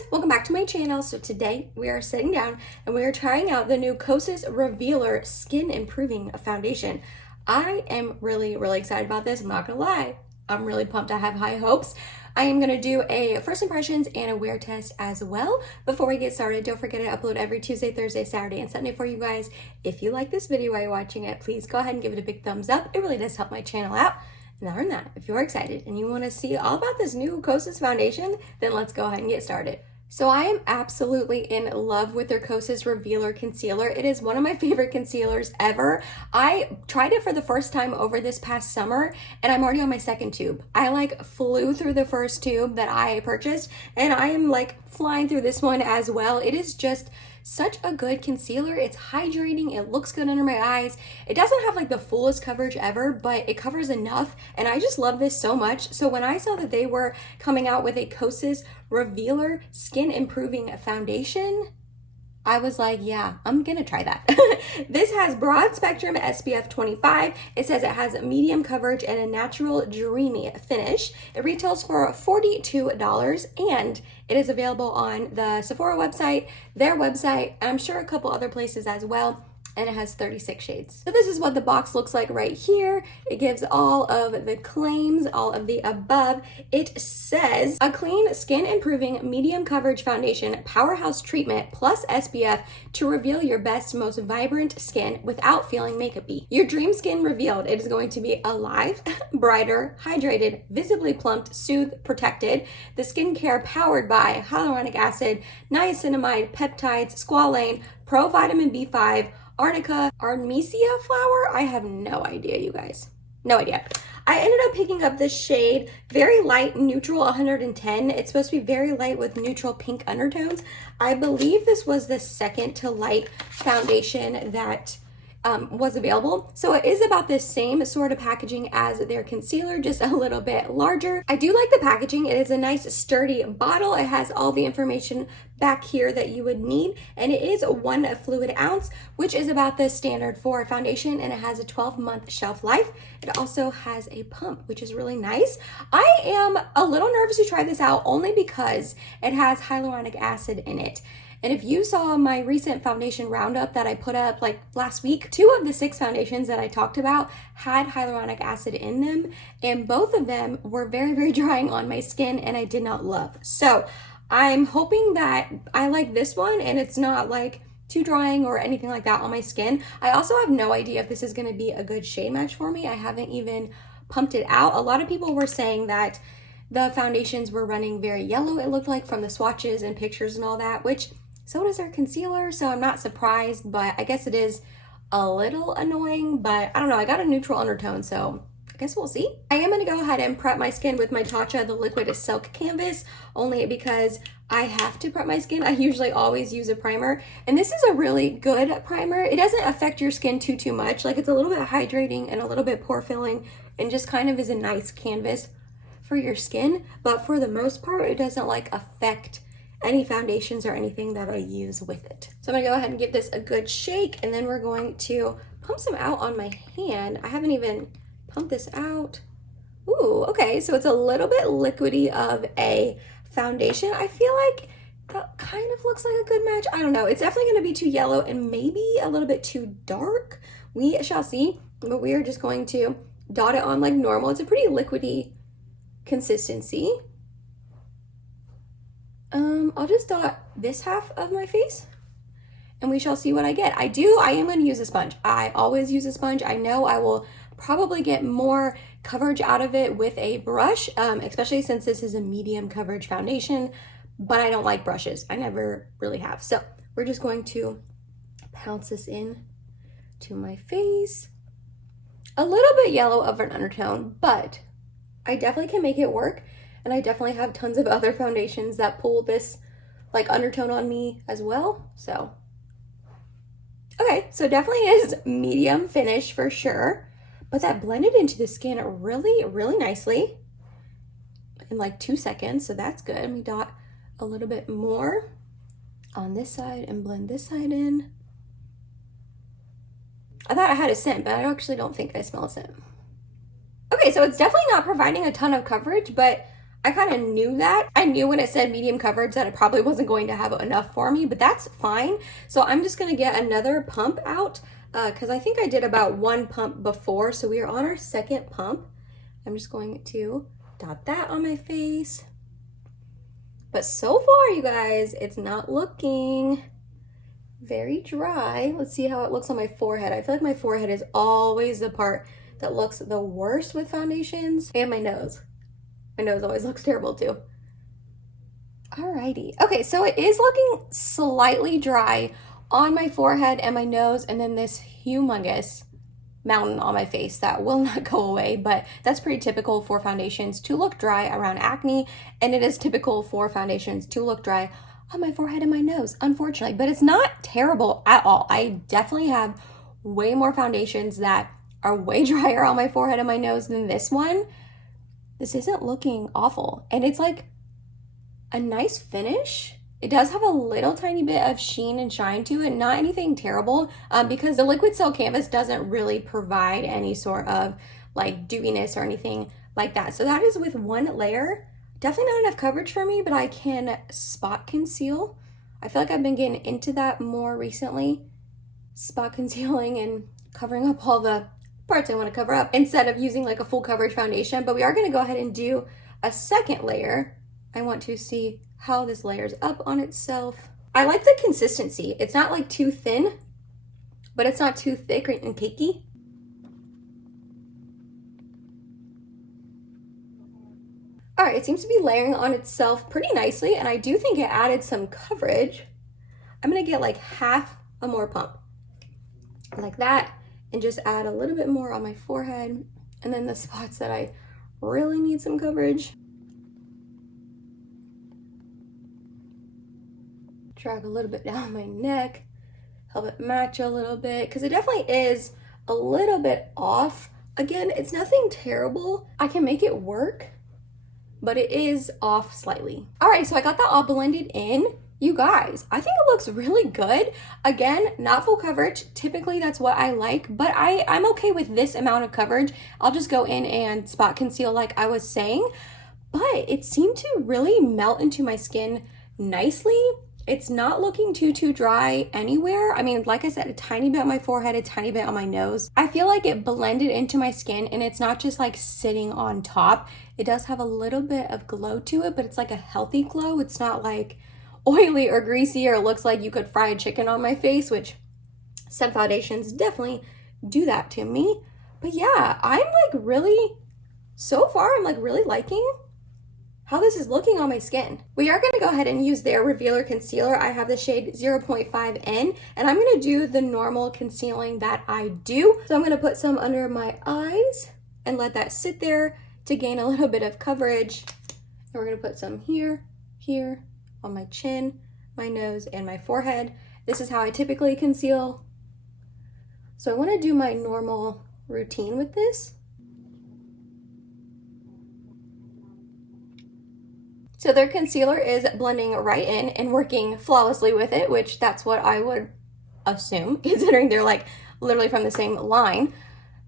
friends, welcome back to my channel. So today we are sitting down and we are trying out the new KOSAS Revealer Skin Improving Foundation. I am really excited about this. I'm not gonna lie, I'm really pumped. I have high hopes. I am gonna do a first impressions and a wear test as well. Before we get started, don't forget I upload every Tuesday, Thursday, Saturday, and Sunday for you guys. If you like this video while you're watching it, please go ahead and give it a big thumbs up. It really does help my channel out. And other than that, if you're excited and you want to see all about this new KOSAS foundation, then let's go ahead and get started. So I am absolutely in love with their KOSAS Revealer Concealer. It is one of my favorite concealers ever. I tried it for the first time over this past summer and I'm already on my second tube. I flew through the first tube that I purchased and I am flying through this one as well. It is just such a good concealer. It's hydrating, it looks good under my eyes. It doesn't have the fullest coverage ever, but it covers enough, and I just love this so much. So when I saw that they were coming out with a KOSAS Revealer Skin Improving Foundation, I was like, yeah, I'm gonna try that. This has broad spectrum SPF 25. It says it has medium coverage and a natural dreamy finish. It retails for $42 and it is available on the Sephora website, their website, and I'm sure a couple other places as well. And it has 36 shades. So this is what the box looks like right here. It gives all of the claims, all of the above. It says a clean skin improving medium coverage foundation powerhouse treatment plus SPF to reveal your best, most vibrant skin without feeling makeup-y. Your dream skin revealed. It is going to be alive, brighter, hydrated, visibly plumped, soothed, protected. The skincare powered by hyaluronic acid, niacinamide, peptides, squalane, pro vitamin B5, arnica, artemisia flower. I have no idea, you guys. No idea. I ended up picking up this shade, very light, neutral 110. It's supposed to be very light with neutral pink undertones. I believe this was the second to light foundation that was available. So it is about the same sort of packaging as their concealer, just a little bit larger. I do like the packaging. It is a nice sturdy bottle. It has all the information back here that you would need, and it is 1 fluid ounce, which is about the standard for a foundation, and it has a 12-month shelf life. It also has a pump, which is really nice. I am a little nervous to try this out only because it has hyaluronic acid in it. And if you saw my recent foundation roundup that I put up last week, 2 of the 6 foundations that I talked about had hyaluronic acid in them, and both of them were very drying on my skin and I did not love. So I'm hoping that I like this one and it's not too drying or anything like that on my skin. I also have no idea if this is gonna be a good shade match for me. I haven't even pumped it out. A lot of people were saying that the foundations were running very yellow, it looked like, from the swatches and pictures and all that, which so does their concealer, so I'm not surprised, but I guess it is a little annoying, but I don't know, I got a neutral undertone, so I guess we'll see. I am gonna go ahead and prep my skin with my Tatcha, the liquid silk canvas, only because I have to prep my skin. I usually always use a primer, and this is a really good primer. It doesn't affect your skin too much. It's a little bit hydrating and a little bit pore filling, and just kind of is a nice canvas for your skin, but for the most part, it doesn't affect any foundations or anything that I use with it. So I'm gonna go ahead and give this a good shake, and then we're going to pump some out on my hand. I haven't even pumped this out. Ooh, okay, so it's a little bit liquidy of a foundation. I feel like that kind of looks like a good match. I don't know, it's definitely gonna be too yellow and maybe a little bit too dark. We shall see, but we are just going to dot it on like normal. It's a pretty liquidy consistency. I'll just dot this half of my face and we shall see what I get. I am going to use a sponge. I always use a sponge. I know I will probably get more coverage out of it with a brush, especially since this is a medium coverage foundation, but I don't like brushes. I never really have. So we're just going to pounce this in to my face. A little bit yellow of an undertone, but I definitely can make it work. And I definitely have tons of other foundations that pull this undertone on me as well. So, okay, so definitely is medium finish for sure, but that blended into the skin really nicely in 2 seconds. So that's good. Let me dot a little bit more on this side and blend this side in. I thought I had a scent, but I actually don't think I smell a scent. Okay, so it's definitely not providing a ton of coverage, but I kind of knew that. I knew when it said medium coverage that it probably wasn't going to have enough for me, but that's fine. So I'm just gonna get another pump out because I think I did about one pump before. So we are on our second pump. I'm just going to dot that on my face. But so far, you guys, it's not looking very dry. Let's see how it looks on my forehead. I feel like my forehead is always the part that looks the worst with foundations, and my nose. My nose always looks terrible too. Alrighty. Okay, so it is looking slightly dry on my forehead and my nose, and then this humongous mountain on my face that will not go away, but that's pretty typical for foundations to look dry around acne, and it is typical for foundations to look dry on my forehead and my nose, unfortunately, but it's not terrible at all. I definitely have way more foundations that are way drier on my forehead and my nose than this one. This isn't looking awful, and it's like a nice finish. It does have a little tiny bit of sheen and shine to it, not anything terrible, because the liquid cell canvas doesn't really provide any sort of like dewiness or anything like that. So that is with one layer. Definitely not enough coverage for me, but I can spot conceal. I feel like I've been getting into that more recently, spot concealing and covering up all the parts I want to cover up instead of using like a full coverage foundation. But we are going to go ahead and do a second layer. I want to see how this layers up on itself. I like the consistency. It's not like too thin, but it's not too thick and cakey. All right, it seems to be layering on itself pretty nicely, and I do think it added some coverage. I'm gonna get like half a more pump, like that, and just add a little bit more on my forehead, and then the spots that I really need some coverage. Drag a little bit down my neck, help it match a little bit, because it definitely is a little bit off. Again, it's nothing terrible. I can make it work, but it is off slightly. All right, so I got that all blended in. You guys, I think it looks really good. Again, not full coverage. Typically that's what I like, but I'm okay with this amount of coverage. I'll just go in and spot conceal like I was saying, but it seemed to really melt into my skin nicely. It's not looking too dry anywhere. I mean, like I said, a tiny bit on my forehead, a tiny bit on my nose. I feel like it blended into my skin, and it's not just like sitting on top. It does have a little bit of glow to it, but it's like a healthy glow. It's not like oily or greasy or looks like you could fry a chicken on my face, which some foundations definitely do that to me. But yeah, I'm like really, so far I'm like really liking how this is looking on my skin. We are going to go ahead and use their Revealer Concealer. I have the shade 0.5N, and I'm going to do the normal concealing that I do. So I'm going to put some under my eyes and let that sit there to gain a little bit of coverage. And we're going to put some here, here, on my chin, my nose, and my forehead. This is how I typically conceal. So I want to do my normal routine with this. So their concealer is blending right in and working flawlessly with it, which that's what I would assume, considering they're like literally from the same line.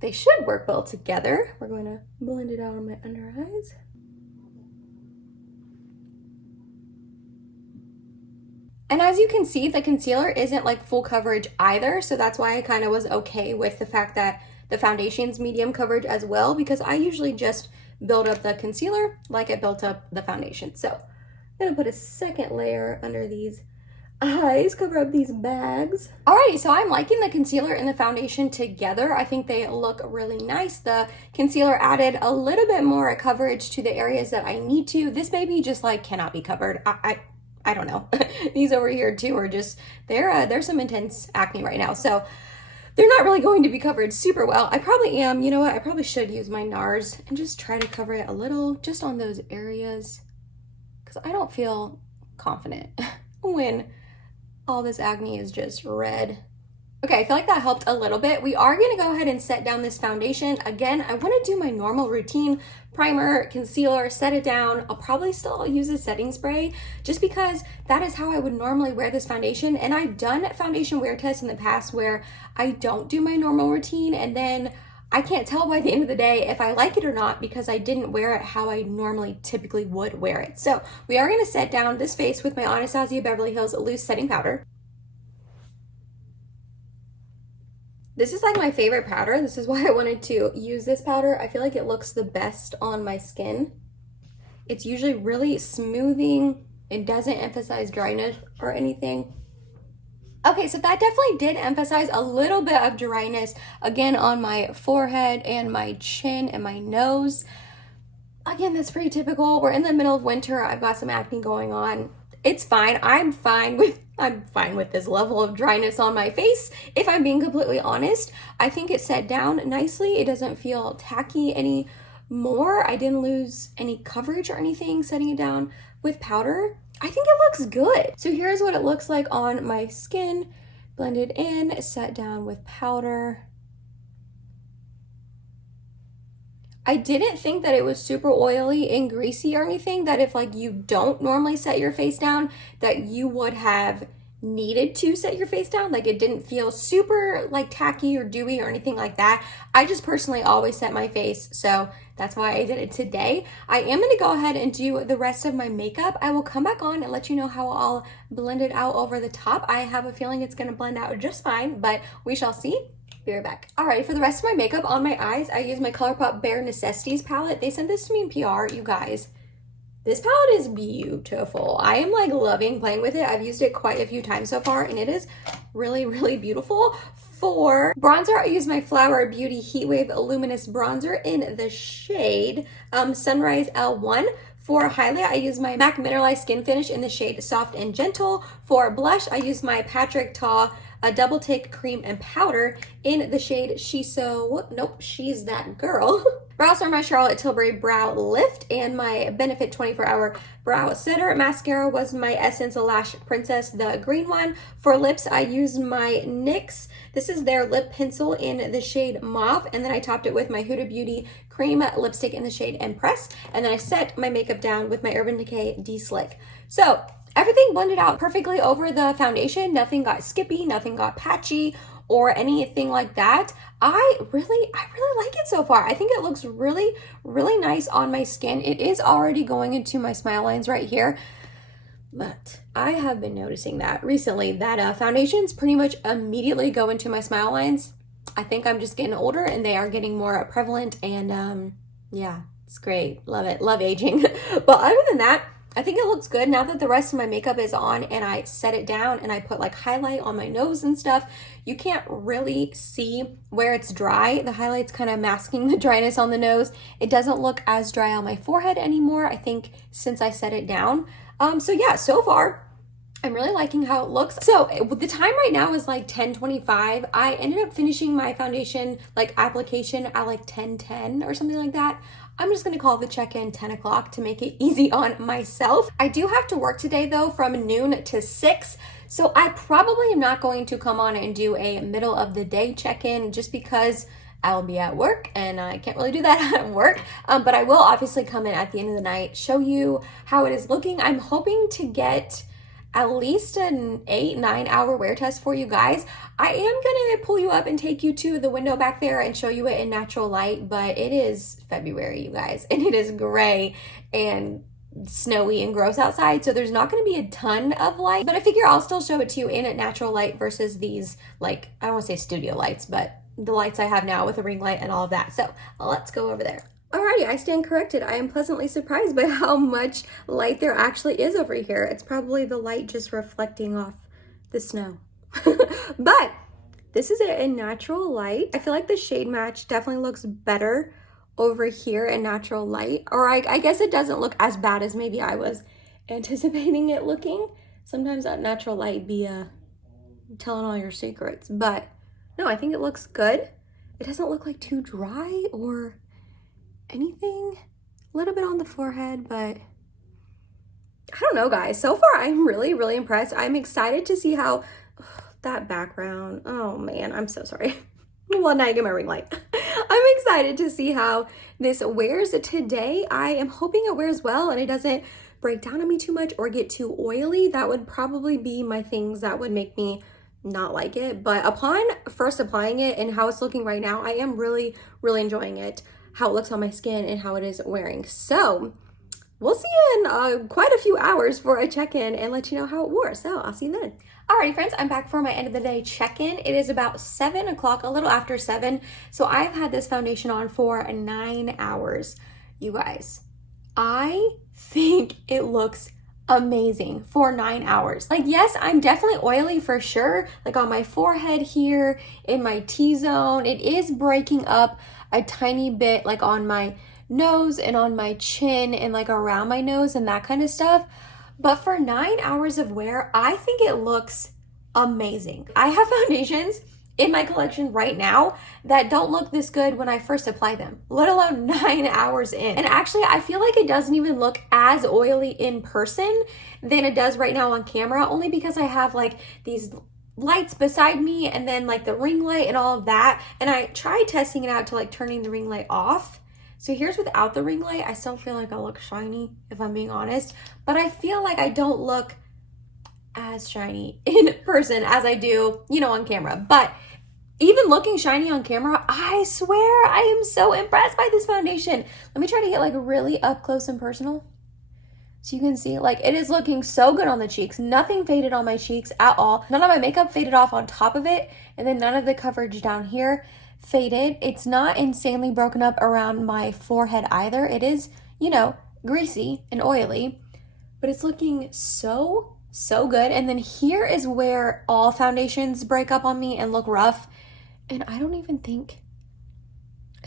They should work well together. We're going to blend it out on my under eyes. And as you can see, the concealer isn't like full coverage either, so that's why I kind of was okay with the fact that the foundation's medium coverage as well, because I usually just build up the concealer like I built up the foundation. So I'm gonna put a second layer under these eyes, cover up these bags. Alrighty, so I'm liking the concealer and the foundation together. I think they look really nice. The concealer added a little bit more coverage to the areas that I need to. This maybe just like cannot be covered. I don't know. These over here too are just, there's some intense acne right now. So they're not really going to be covered super well. I probably am, you know what? I probably should use my NARS and just try to cover it a little just on those areas, because I don't feel confident when all this acne is just red. Okay, I feel like that helped a little bit. We are gonna go ahead and set down this foundation. Again, I wanna do my normal routine, primer, concealer, set it down. I'll probably still use a setting spray just because that is how I would normally wear this foundation. And I've done foundation wear tests in the past where I don't do my normal routine and then I can't tell by the end of the day if I like it or not because I didn't wear it how I normally typically would wear it. So we are going to set down this face with my Anastasia Beverly Hills Loose Setting Powder. This is like my favorite powder. This is why I wanted to use this powder. I feel like it looks the best on my skin. It's usually really smoothing. It doesn't emphasize dryness or anything. Okay, so that definitely did emphasize a little bit of dryness, again, on my forehead and my chin and my nose. Again, that's pretty typical. We're in the middle of winter. I've got some acne going on. It's fine. I'm fine with this level of dryness on my face, if I'm being completely honest. I think it set down nicely. It doesn't feel tacky anymore. I didn't lose any coverage or anything setting it down with powder. I think it looks good. So here's what it looks like on my skin, blended in, set down with powder. I didn't think that it was super oily and greasy or anything, that if like you don't normally set your face down, that you would have needed to set your face down. Like it didn't feel super like tacky or dewy or anything like that. I just personally always set my face, so that's why I did it today. I am going to go ahead and do the rest of my makeup. I will come back on and let you know how I'll blend it out over the top. I have a feeling it's going to blend out just fine, but we shall see. Be right back. Alright, for the rest of my makeup on my eyes, I use my ColourPop Bare Necessities palette. They sent this to me in PR, you guys. This palette is beautiful. I am like loving playing with it. I've used it quite a few times so far, and it is really, really beautiful. For bronzer, I use my Flower Beauty Heatwave Luminous Bronzer in the shade Sunrise L1. For highlight, I use my MAC Mineralized Skin Finish in the shade Soft and Gentle. For blush, I use my Patrick Ta Double Take Cream and Powder in the shade She's That Girl. Brows are my Charlotte Tilbury Brow Lift, and my Benefit 24 Hour Brow Setter. Mascara was my Essence Lash Princess, the green one. For lips, I used my NYX. This is their lip pencil in the shade Mauve, and then I topped it with my Huda Beauty cream lipstick in the shade Impress, and then I set my makeup down with my Urban Decay D-Slick. So everything blended out perfectly over the foundation. Nothing got skippy, nothing got patchy or anything like that. I really like it so far. I think it looks really, really nice on my skin. It is already going into my smile lines right here, but I have been noticing that recently that foundations pretty much immediately go into my smile lines. I think I'm just getting older and they are getting more prevalent, and yeah, it's great. Love it. Love aging. But other than that, I think it looks good. Now that the rest of my makeup is on and I set it down and I put like highlight on my nose and stuff, you can't really see where it's dry. The highlight's kind of masking the dryness on the nose. It doesn't look as dry on my forehead anymore, I think, since I set it down. So yeah, so far, I'm really liking how it looks. So the time right now is like 10:25. I ended up finishing my foundation like application at like 10:10 or something like that. I'm just gonna call the check-in 10 o'clock to make it easy on myself. I do have to work today though from noon to 6. So I probably am not going to come on and do a middle of the day check-in just because I'll be at work and I can't really do that at work. But I will obviously come in at the end of the night, show you how it is looking. I'm hoping to get at least an 8-9 hour wear test for you guys. I am gonna pull you up and take you to the window back there and show you it in natural light, but it is February, you guys, and it is gray and snowy and gross outside, so there's not going to be a ton of light, but I figure I'll still show it to you in a natural light versus these, like, I don't want to say studio lights, but the lights I have now with a ring light and all of that. So let's go over there. Alrighty, I stand corrected. I am pleasantly surprised by how much light there actually is over here. It's probably the light just reflecting off the snow. But this is it in natural light. I feel like the shade match definitely looks better over here in natural light. Or I guess it doesn't look as bad as maybe I was anticipating it looking. Sometimes that natural light be telling all your secrets. But no, I think it looks good. It doesn't look like too dry or anything. A little bit on the forehead, but I don't know, guys. So far, I'm really, really impressed. I'm excited to see how that background, oh man, I'm so sorry. Well, now you get my ring light. I'm excited to see how this wears today. I am hoping it wears well and it doesn't break down on me too much or get too oily. That would probably be my things that would make me not like it, but upon first applying it and how it's looking right now, I am really, really enjoying it, how it looks on my skin and how it is wearing. So we'll see you in quite a few hours for a check-in and let you know how it wore. So I'll see you then. Alrighty friends, I'm back for my end of the day check-in. It is about 7 o'clock, a little after 7. So I've had this foundation on for 9 hours. You guys, I think it looks amazing for 9 hours. Like, yes, I'm definitely oily for sure, like on my forehead here, in my T-zone. It is breaking up a tiny bit, like on my nose and on my chin and like around my nose and that kind of stuff. But for 9 hours of wear, I think it looks amazing. I have foundations in my collection right now that don't look this good when I first apply them, let alone 9 hours in. And actually, I feel like it doesn't even look as oily in person than it does right now on camera, only because I have like these lights beside me and then like the ring light and all of that. And I tried testing it out to like turning the ring light off. So here's without the ring light. I still feel like I look shiny, if I'm being honest, but I feel like I don't look as shiny in person as I do, you know, on camera. But even looking shiny on camera, I swear I am so impressed by this foundation. Let me try to get like really up close and personal so you can see, like, it is looking so good on the cheeks. Nothing faded on my cheeks at all. None of my makeup faded off on top of it, and then none of the coverage down here faded. It's not insanely broken up around my forehead either. It is, you know, greasy and oily, but it's looking so good. And then here is where all foundations break up on me and look rough, and I don't even think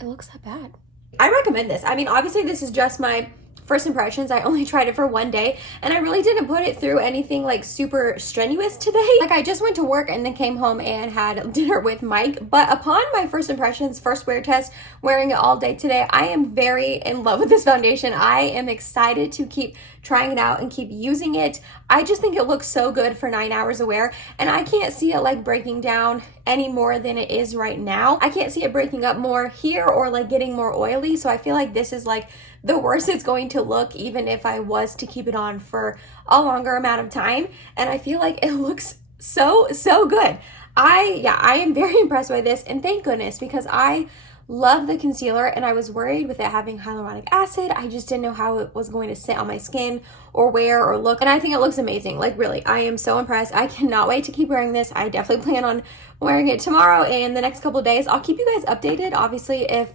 it looks that bad. I recommend this. I mean, obviously this is just my first impressions. I only tried it for 1 day and I really didn't put it through anything like super strenuous today. Like, I just went to work and then came home and had dinner with Mike. But upon my first impressions, first wear test, wearing it all day today, I am very in love with this foundation. I am excited to keep trying it out and keep using it. I just think it looks so good for 9 hours of wear, and I can't see it like breaking down any more than it is right now. I can't see it breaking up more here or like getting more oily. So I feel like this is like the worst it's going to look, even if I was to keep it on for a longer amount of time. And I feel like it looks so good. I am very impressed by this, and thank goodness, because I love the concealer and I was worried with it having hyaluronic acid. I just didn't know how it was going to sit on my skin or wear or look, and I think it looks amazing. Like, really, I am so impressed. I cannot wait to keep wearing this. I definitely plan on wearing it tomorrow and the next couple days. I'll keep you guys updated, obviously, if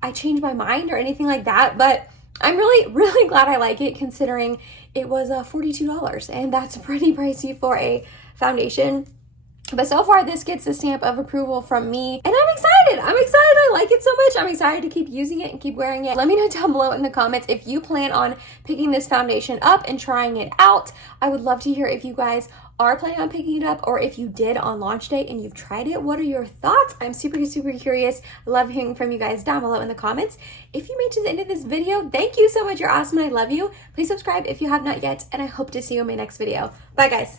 I change my mind or anything like that, but I'm really glad I like it, considering it was $42, and that's pretty pricey for a foundation. But so far, this gets the stamp of approval from me, and I'm excited. I like it so much. I'm excited to keep using it and keep wearing it. Let me know down below in the comments if you plan on picking this foundation up and trying it out. I would love to hear if you guys are planning on picking it up, or if you did on launch day and you've tried it. What are your thoughts? I'm super curious. I love hearing from you guys down below in the comments. If you made it to the end of this video, thank you so much. You're awesome and I love you. Please subscribe if you have not yet, and I hope to see you in my next video. Bye guys.